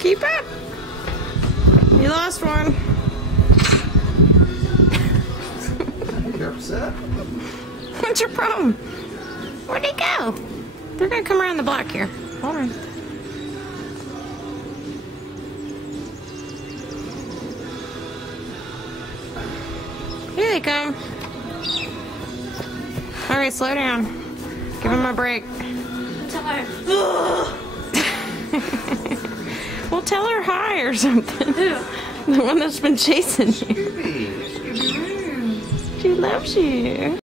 Keep up. You lost one. You're upset? What's your problem? Where'd he go? They're gonna come around the block here. Hold on. Here they come. All right, slow down. Give him a break. Tell her. Well, tell her hi or something. Who? The one that's been chasing you. Scooby. She loves you.